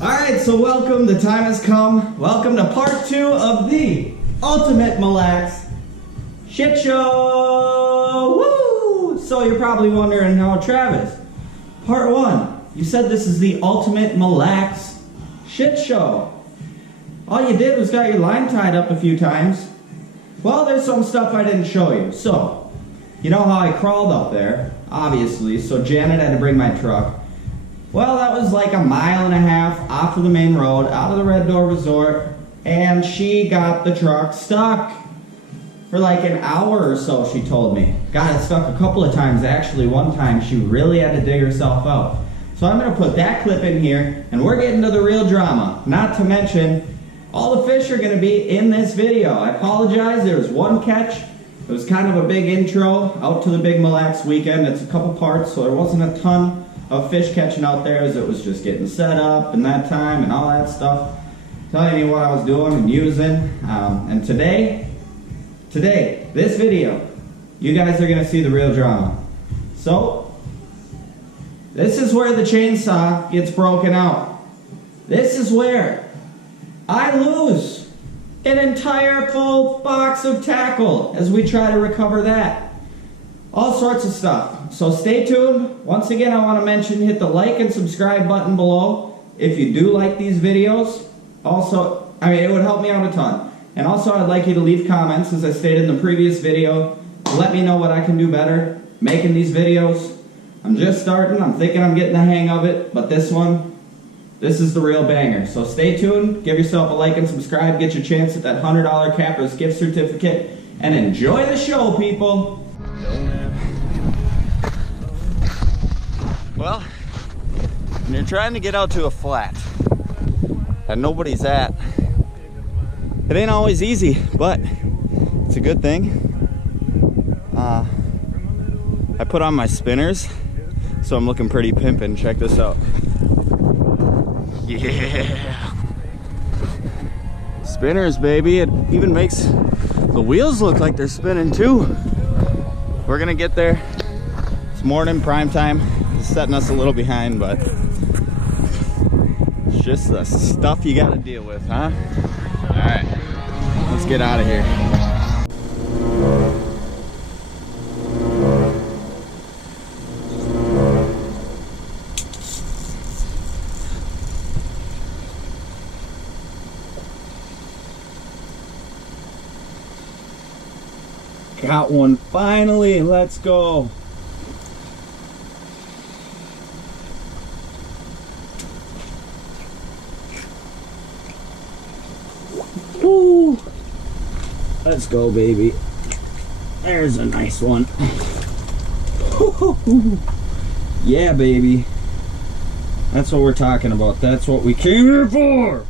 Alright, so welcome, the time has come. Welcome to part 2 of the ultimate LACS shit show! Woo! So you're probably wondering, how Travis, part 1, you said this is the ultimate LACS shit show. All you did was got your line tied up a few times. Well, there's some stuff I didn't show you. So, you know how I crawled up there, obviously, so Janet had to bring my truck. Well, that was like 1.5 miles off of the main road, out of the Red Door Resort, and she got the truck stuck for like an hour or so, she told me. Got it stuck a couple of times, actually. One time she really had to dig herself out. So I'm going to put that clip in here, and we're getting to the real drama. Not to mention, all the fish are going to be in this video. I apologize, there was one catch. It was kind of a big intro out to the big LACS weekend. It's a couple parts, so there wasn't a ton of fish catching out there as it was just getting set up and that time and all that stuff. Telling you what I was doing and using. And today, this video, you guys are going to see the real drama. So, this is where the chainsaw gets broken out. This is where I lose an entire full box of tackle as we try to recover that. All sorts of stuff. So stay tuned. Once again, I want to mention, hit the like and subscribe button below if you do like these videos. Also, it would help me out a ton. And also, I'd like you to leave comments, as I stated in the previous video. Let me know what I can do better making these videos. I'm just starting. I'm thinking I'm getting the hang of it. But this is the real banger. So stay tuned. Give yourself a like and subscribe. Get your chance at that $100 Capper's gift certificate. And enjoy the show, people. Well, when you're trying to get out to a flat that nobody's at, it ain't always easy, but it's a good thing. I put on my spinners, so I'm looking pretty pimpin'. Check this out. Yeah! Spinners, baby. It even makes the wheels look like they're spinning too. We're gonna get there. It's morning, prime time. It's setting us a little behind, but it's just the stuff you gotta deal with, huh? Alright, let's get out of here. Got one finally, let's go. Woo. Let's go, baby. There's a nice one. Yeah, baby. That's what we're talking about. That's what we came here for.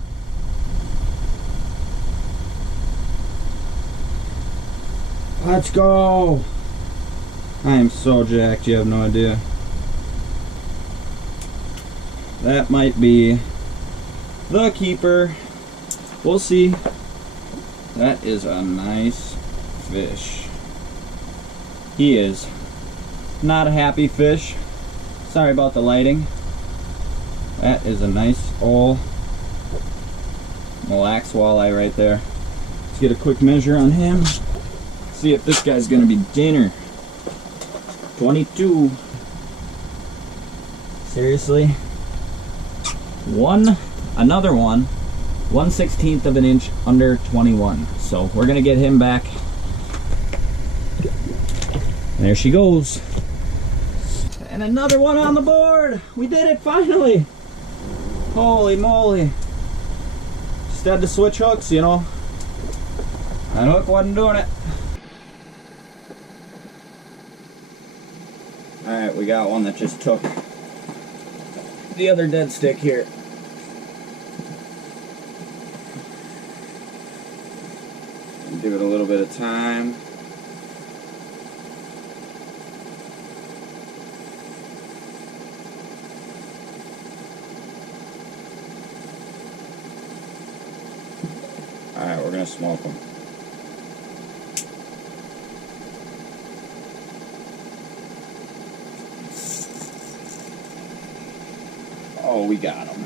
Let's go. I am so jacked, you have no idea. That might be the keeper. We'll see. That is a nice fish. He is not a happy fish. Sorry about the lighting. That is a nice old LACS walleye right there. Let's get a quick measure on him. See if this guy's gonna be dinner. 22. Seriously? Another one. 1/16 of an inch under 21. So we're gonna get him back. There she goes. And another one on the board. We did it finally. Holy moly. Just had to switch hooks, you know. That hook wasn't doing it. Alright, we got one that just took the other dead stick here. Give it a little bit of time. Alright, we're gonna smoke them. Oh, we got him.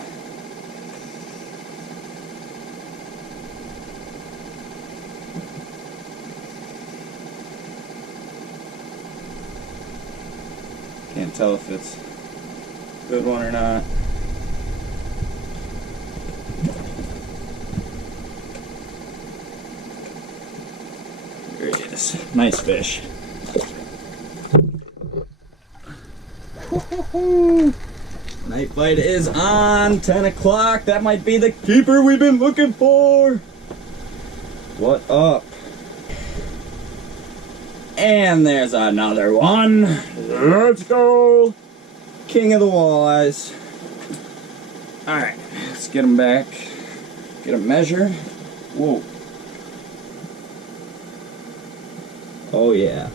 Can't tell if it's a good one or not. There he is. Nice fish. Night bite is on. 10 o'clock. That might be the keeper we've been looking for. What up? And there's another one. Let's go. King of the walleyes. Alright, let's get him back. Get him measured. Whoa. Oh yeah.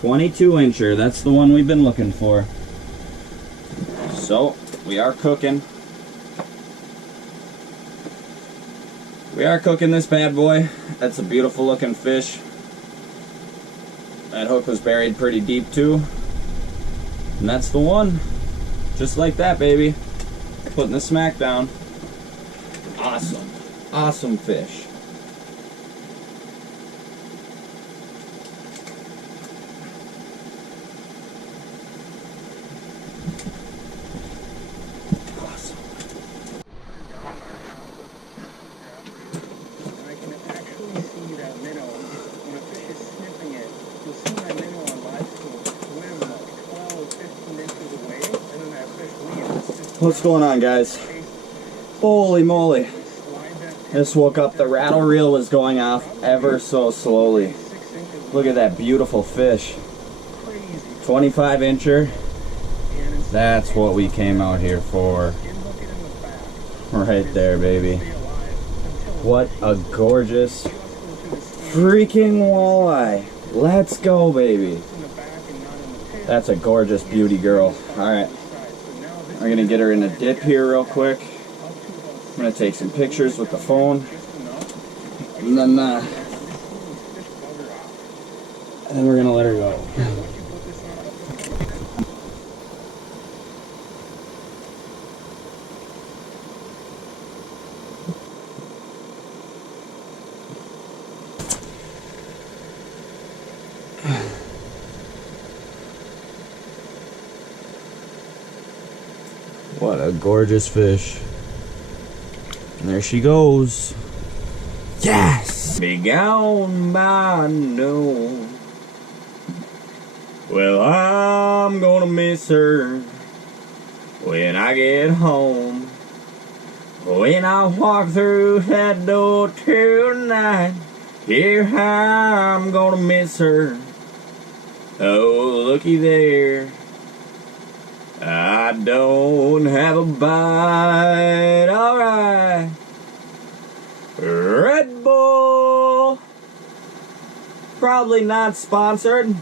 22 incher. That's the one we've been looking for. So, we are cooking. We are cooking this bad boy. That's a beautiful looking fish. That hook was buried pretty deep too. And that's the one. Just like that, baby. Putting the smack down. Awesome. Awesome fish. What's going on, guys? Holy moly. Just woke up. The rattle reel was going off ever so slowly. Look at that beautiful fish. 25 incher. That's what we came out here for. Right there, baby. What a gorgeous freaking walleye. Let's go, baby. That's a gorgeous beauty girl. Alright. We're gonna get her in a dip here real quick. I'm gonna take some pictures with the phone. And then we're gonna let her go. What a gorgeous fish. And there she goes. Yes! Be gone by noon. Well, I'm gonna miss her when I get home. When I walk through that door tonight, here I'm gonna miss her. Oh, looky there. I don't have a bite. Alright. Red Bull. Probably not sponsored.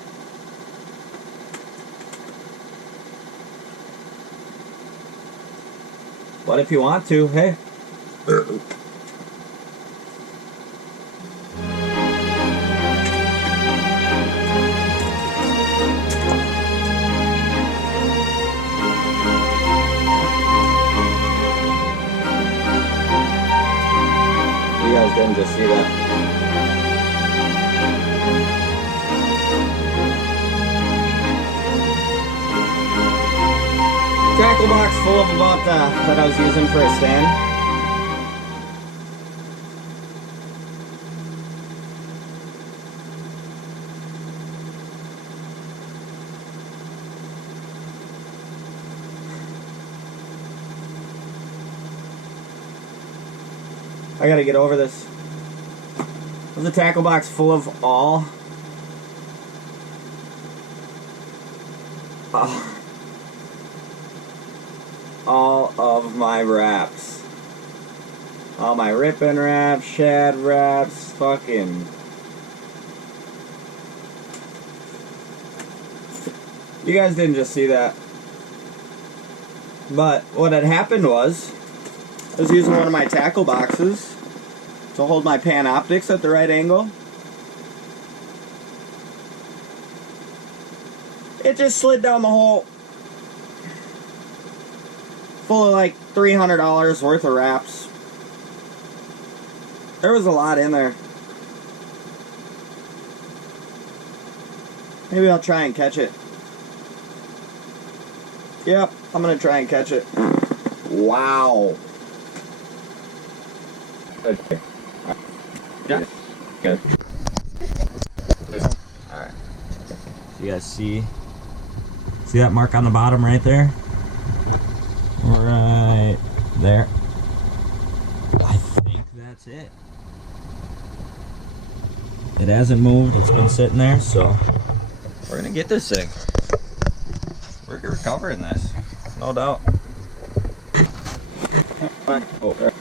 But if you want to, hey. You guys didn't just see that. Tackle box full of about that I was using for a stand. I gotta get over this. There's a tackle box full of all of my wraps. All my ripping wraps, shad wraps, fucking. You guys didn't just see that. But what had happened was, I was using one of my tackle boxes to hold my Panoptics at the right angle. It just slid down the hole. full of like $300 worth of wraps. There was a lot in there. Maybe I'll try and catch it. Yep, I'm gonna try and catch it. Wow. Okay. Yeah. Good. Alright. So you guys see that mark on the bottom right there? Right there. I think that's it. It hasn't moved, it's been sitting there, so we're gonna get this thing. We're recovering this, no doubt. Oh, there.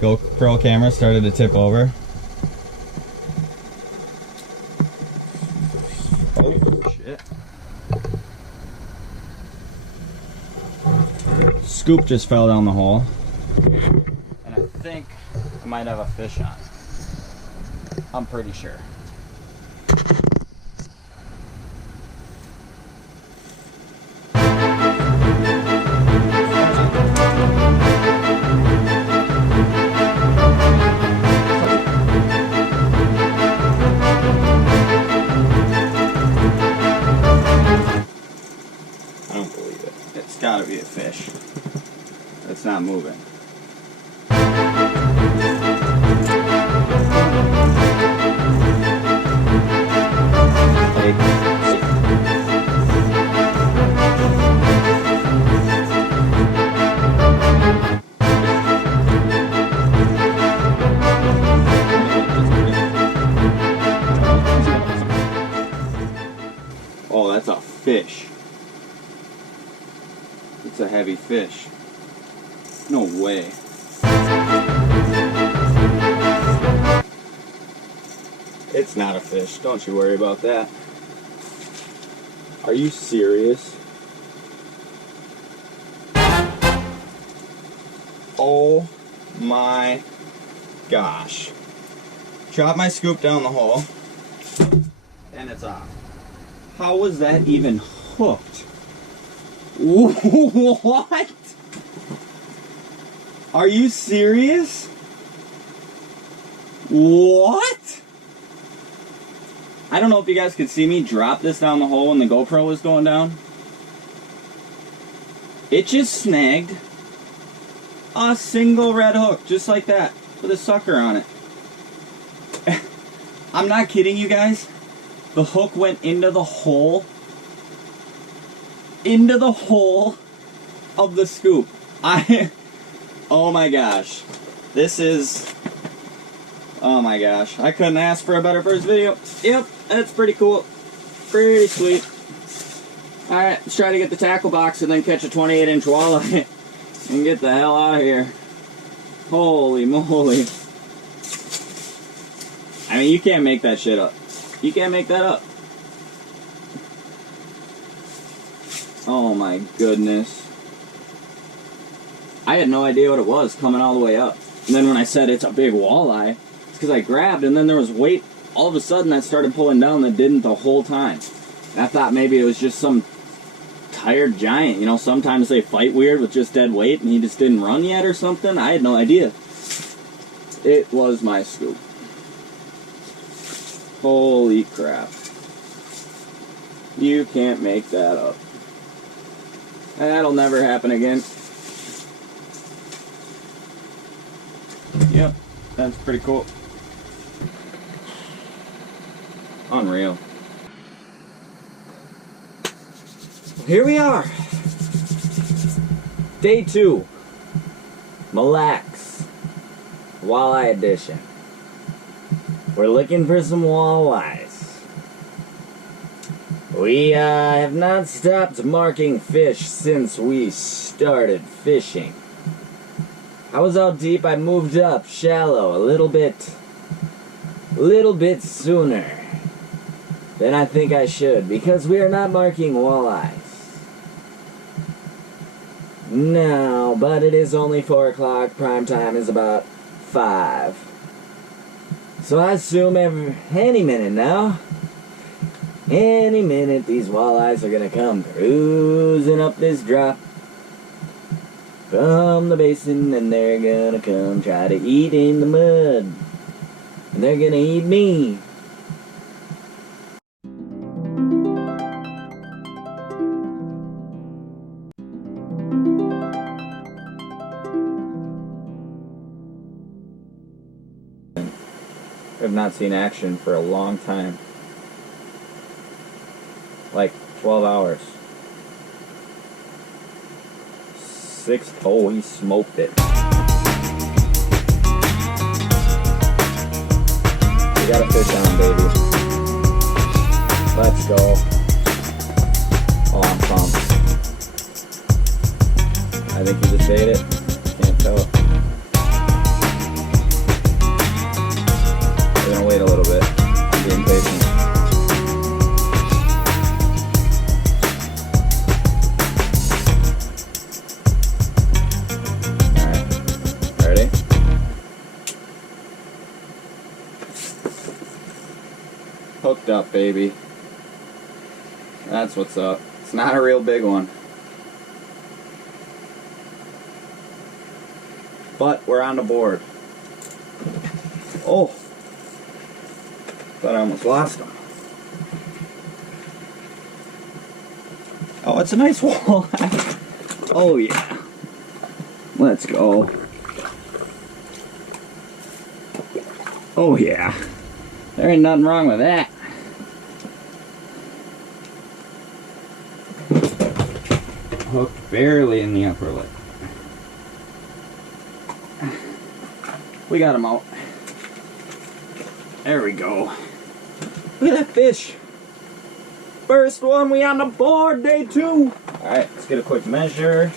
GoPro camera started to tip over. Oh shit. Scoop just fell down the hole. And I think I might have a fish on. I'm pretty sure. Gotta be a fish. It's not moving. Oh, that's a fish. It's a heavy fish. No way. It's not a fish. Don't you worry about that. Are you serious? Oh my gosh. Drop my scoop down the hole. And it's off. How was that even hooked? What? Are you serious? What? I don't know if you guys could see me drop this down the hole when the GoPro was going down. It just snagged a single red hook, just like that, with a sucker on it. I'm not kidding you guys. The hook went into the hole. Into the hole of the scoop. Oh my gosh. This is, oh my gosh. I couldn't ask for a better first video. Yep, that's pretty cool. Pretty sweet. Alright, let's try to get the tackle box and then catch a 28-inch walleye and get the hell out of here. Holy moly. I mean, you can't make that shit up. You can't make that up. Oh my goodness. I had no idea what it was coming all the way up. And then when I said it's a big walleye, it's because I grabbed and then there was weight all of a sudden that started pulling down that didn't the whole time. And I thought maybe it was just some tired giant. You know, sometimes they fight weird with just dead weight and he just didn't run yet or something. I had no idea. It was my scoop. Holy crap. You can't make that up. That'll never happen again. Yep, that's pretty cool. Unreal. Here we are. Day 2. MILLE LACS. Walleye edition. We're looking for some walleyes. We have not stopped marking fish since we started fishing. I was out deep, I moved up shallow a little bit a little bit sooner than I think I should, because we are not marking walleyes. No, but it is only 4 o'clock. Prime time is about 5. So I assume any minute now, any minute, these walleyes are gonna come cruising up this drop from the basin, and they're gonna come try to eat in the mud. And they're gonna eat me. I've not seen action for a long time. Like 12 hours. 6. Oh, he smoked it. We got a fish on, baby. Let's go. Oh, I'm pumped. I think he just ate it. Can't tell. We're gonna wait a little bit. I'm being patient. Alright. Ready? Hooked up, baby. That's what's up. It's not a real big one. But we're on the board. Oh! Thought I almost lost him. Oh, it's a nice walleye. Oh yeah. Let's go. Oh yeah. There ain't nothing wrong with that. Hooked barely in the upper lip. We got him out. There we go. Look at that fish. First one, we on the board, day 2. Alright, let's get a quick measure.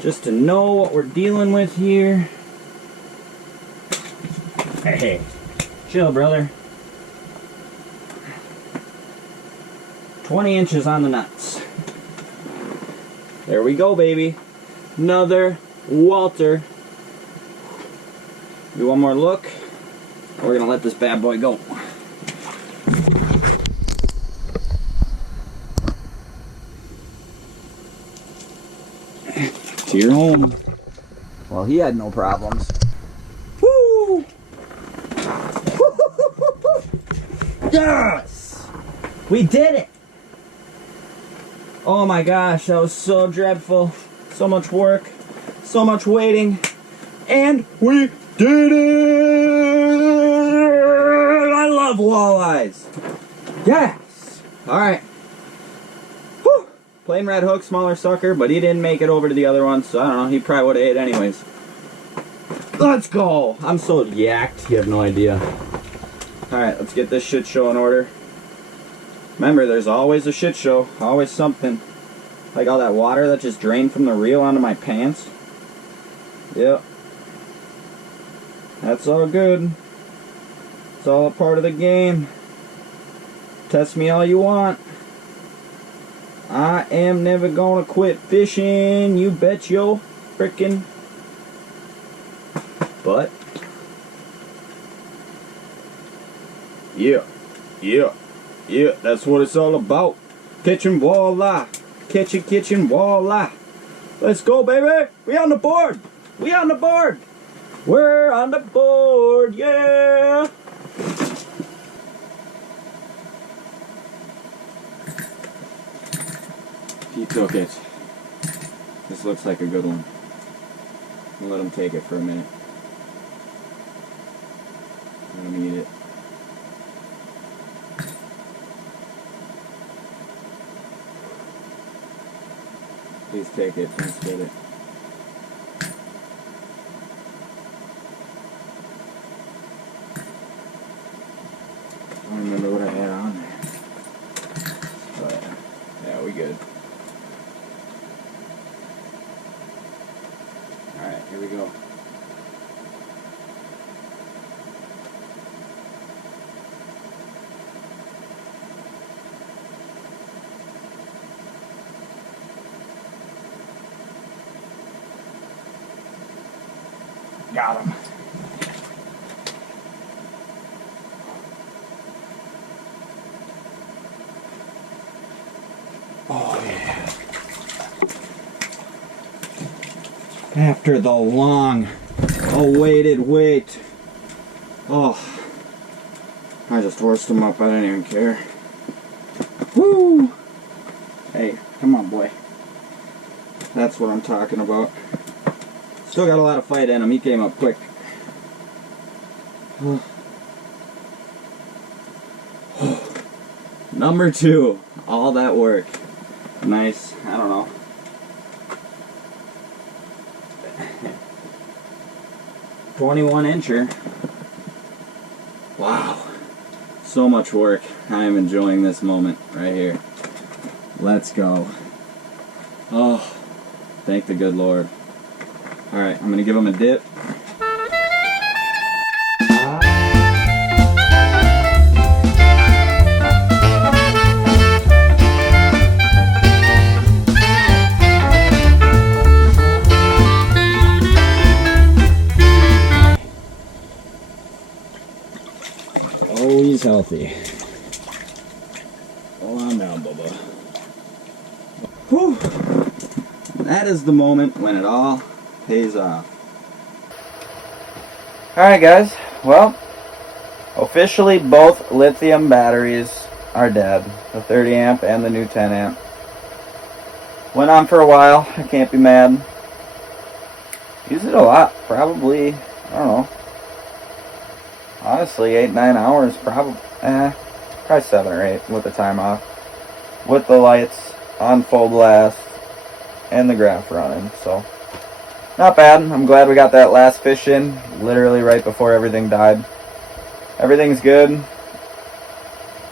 Just to know what we're dealing with here. Hey, chill, brother. 20 inches on the nuts. There we go, baby. Another Walter. Do one more look. We're gonna let this bad boy go. To your home. Well, he had no problems. Woo! Yes! We did it! Oh my gosh, that was so dreadful. So much work. So much waiting. And we did it! I love walleyes. Yes! Alright. Whew! Plain red hook, smaller sucker, but he didn't make it over to the other one, so I don't know, he probably would have ate anyways. Let's go! I'm so yacked, you have no idea. Alright, let's get this shit show in order. Remember, there's always a shit show, always something. Like all that water that just drained from the reel onto my pants. Yep. That's all good. It's all a part of the game. Test me all you want. I am never gonna quit fishing, you bet yo frickin' butt. Yeah, that's what it's all about. Catching walleye. Catching walleye. Let's go, baby. We on the board. We on the board. We're on the board, yeah. He took it. This looks like a good one. I'll let him take it for a minute. Let him eat it. Please take it. Let's get it. I don't remember what I had on there. But yeah, we good. Alright, here we go. Got him. Oh yeah. After the long awaited wait. Oh, I just horsed him up. I didn't even care. Woo! Hey, come on, boy. That's what I'm talking about. Still got a lot of fight in him. He came up quick. Number 2. All that work. Nice. I don't know. "21-incher. Wow. So much work. I am enjoying this moment right here. Let's go. Oh, thank the good Lord. Alright, I'm going to give him a dip. Oh, he's healthy. Hold on down, Bubba. Whew. That is the moment when it all pays off. Alright guys, well, officially both lithium batteries are dead. The 30 amp and the new 10 amp. Went on for a while, I can't be mad. Used it a lot, probably, I don't know. Honestly, 8-9 hours, probably 7 or 8 with the time off. With the lights on full blast and the graph running, so not bad. I'm glad we got that last fish in, literally right before everything died. Everything's good.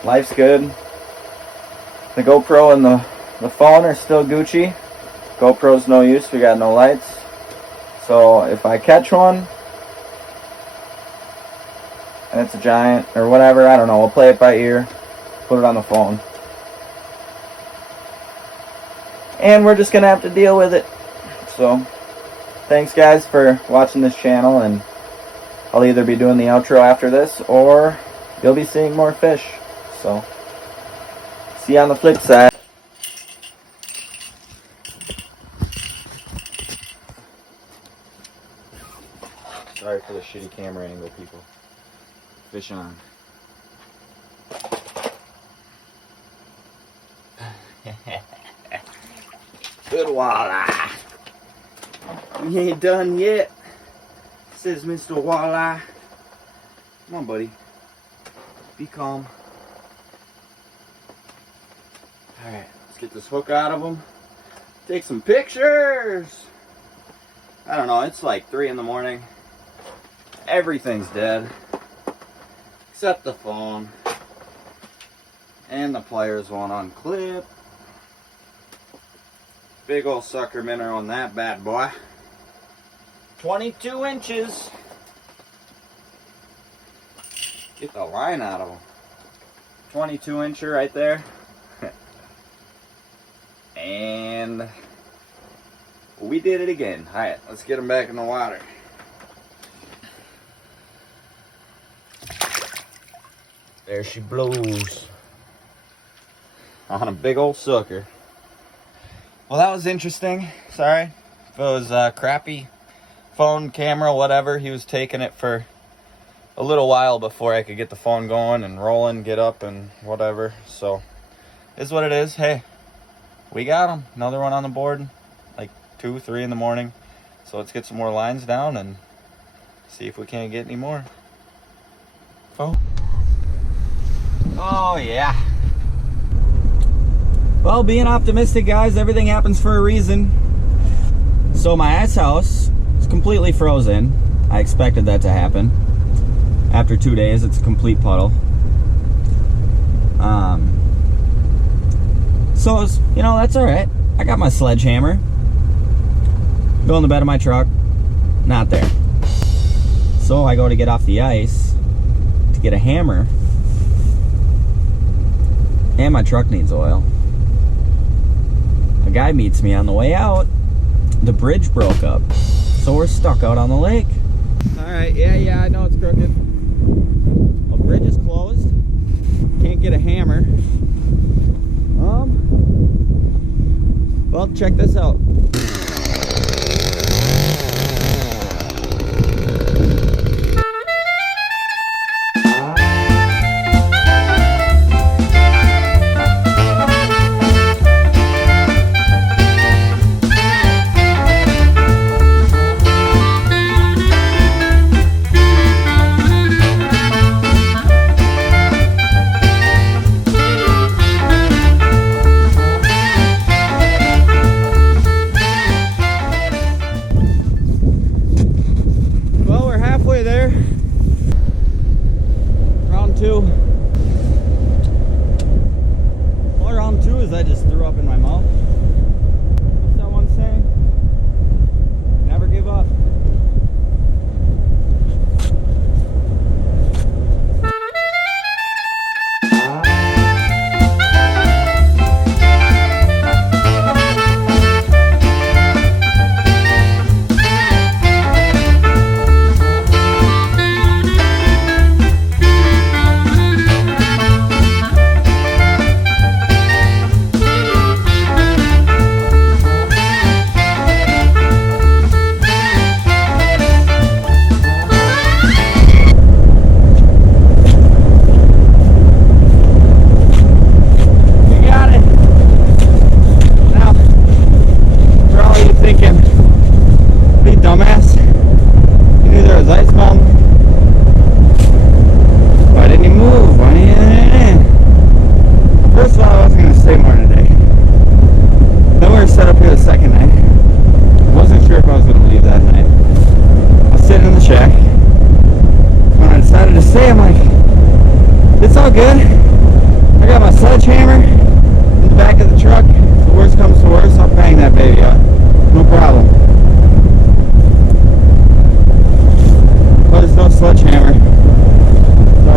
Life's good. The GoPro and the phone are still Gucci. GoPro's no use, we got no lights. So if I catch one, and it's a giant or whatever, I don't know, we'll play it by ear, put it on the phone. And we're just gonna have to deal with it. So, thanks guys for watching this channel, and I'll either be doing the outro after this, or you'll be seeing more fish. So, see you on the flip side. Sorry for the shitty camera angle, people. Fish on. Good walleye. We ain't done yet, says Mr. Walleye. Come on, buddy. Be calm. Alright, let's get this hook out of him. Take some pictures. I don't know, it's like 3 in the morning. Everything's dead. Except the phone. And the pliers won't unclip. Big old sucker minnow on that bad boy. 22 inches. Get the line out of him. 22 incher right there. And we did it again. Alright, let's get him back in the water. There she blows. On a big old sucker. Well, that was interesting. Sorry if it was a crappy phone, camera, whatever. He was taking it for a little while before I could get the phone going and rolling, get up and whatever. So, is what it is. Hey, we got him. Another one on the board. Like 2, 3 in the morning. So let's get some more lines down and see if we can't get any more. Oh yeah. Well, being optimistic, guys, everything happens for a reason. So my ice house is completely frozen. I expected that to happen. After 2 days, it's a complete puddle. So, you know, that's all right. I got my sledgehammer. Go in the bed of my truck. Not there. So I go to get off the ice to get a hammer. And my truck needs oil. A guy meets me on the way out. The bridge broke up. So we're stuck out on the lake. Alright, yeah, I know it's crooked. A bridge is closed. Can't get a hammer. Well, check this out. Well, round two is I just threw up in my mouth. What's that one saying? Never give up. It's all good. I got my sledgehammer in the back of the truck. If the worst comes to worst, I'll bang that baby out. No problem. But there's no sledgehammer. So,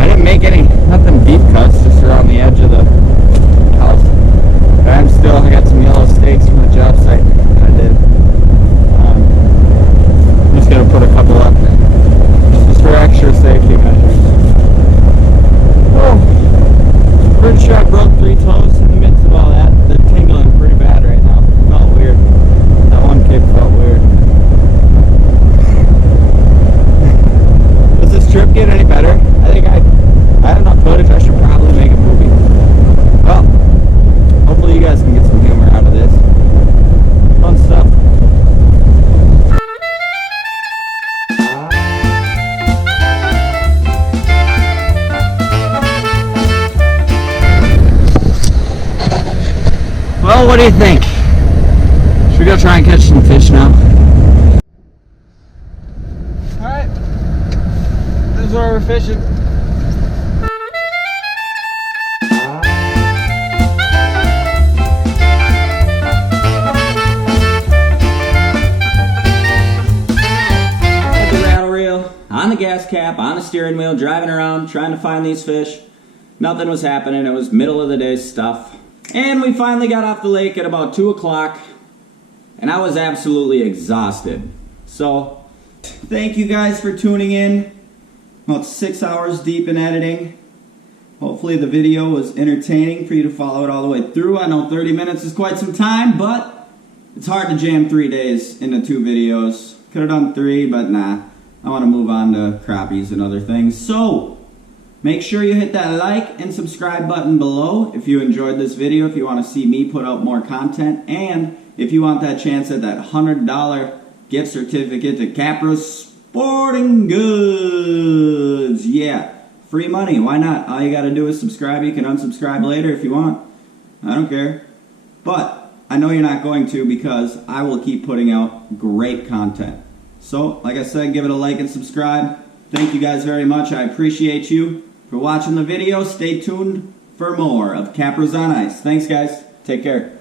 I didn't make nothing deep cuts, just around the edge of the house. But I got some yellow stakes from the job site that I did. I'm just going to put a couple up there, just for extra safety measures. Oh, pretty sure I broke 3 toes in the midst of all that. They're tingling pretty bad right now. It felt weird. That one kick felt weird. Does this trip get any better? I think I have enough footage. I should probably make a movie. Well, hopefully you guys can get some humor out of this. Fun stuff. Well, what do you think? Should we go try and catch some fish now? Alright, this is where we're fishing. At the rattle reel, on the gas cap, on the steering wheel, driving around, trying to find these fish. Nothing was happening. It was middle of the day stuff. And we finally got off the lake at about 2 o'clock, and I was absolutely exhausted. So, thank you guys for tuning in. About 6 hours deep in editing. Hopefully the video was entertaining for you to follow it all the way through. I know 30 minutes is quite some time, but it's hard to jam 3 days into 2 videos. Could have done 3, but nah. I want to move on to crappies and other things. So, make sure you hit that like and subscribe button below if you enjoyed this video, if you want to see me put out more content, and if you want that chance at that $100 gift certificate to Capra's Sporting Goods. Yeah, free money, why not? All you got to do is subscribe. You can unsubscribe later if you want. I don't care. But I know you're not going to, because I will keep putting out great content. So, like I said, give it a like and subscribe. Thank you guys very much. I appreciate you for watching the video. Stay tuned for more of Capra's on Ice. Thanks, guys. Take care.